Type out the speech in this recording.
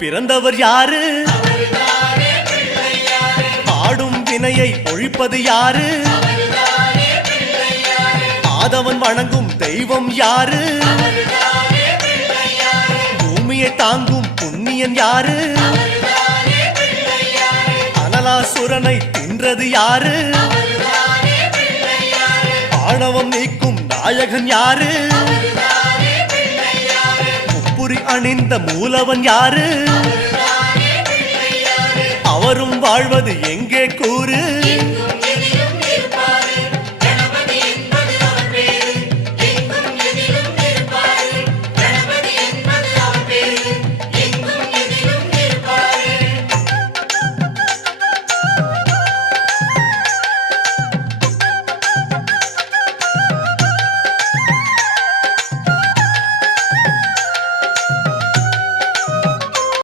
பிறந்தவர் யாரு? ஆடும் வினையை ஒழிப்பது யாரு? ஆதவன் வணங்கும் தெய்வம் யாரு? பூமியை தாங்கும் புண்ணியன் யாரு? அனலாசுரனை தின்றது யாரு? ஆணவம் நீக்கும் நாயகன் யாரு? முப்புரி அணிந்த மூலவன் யாரு? அவரும் வாழ்வது எங்கே கூறு?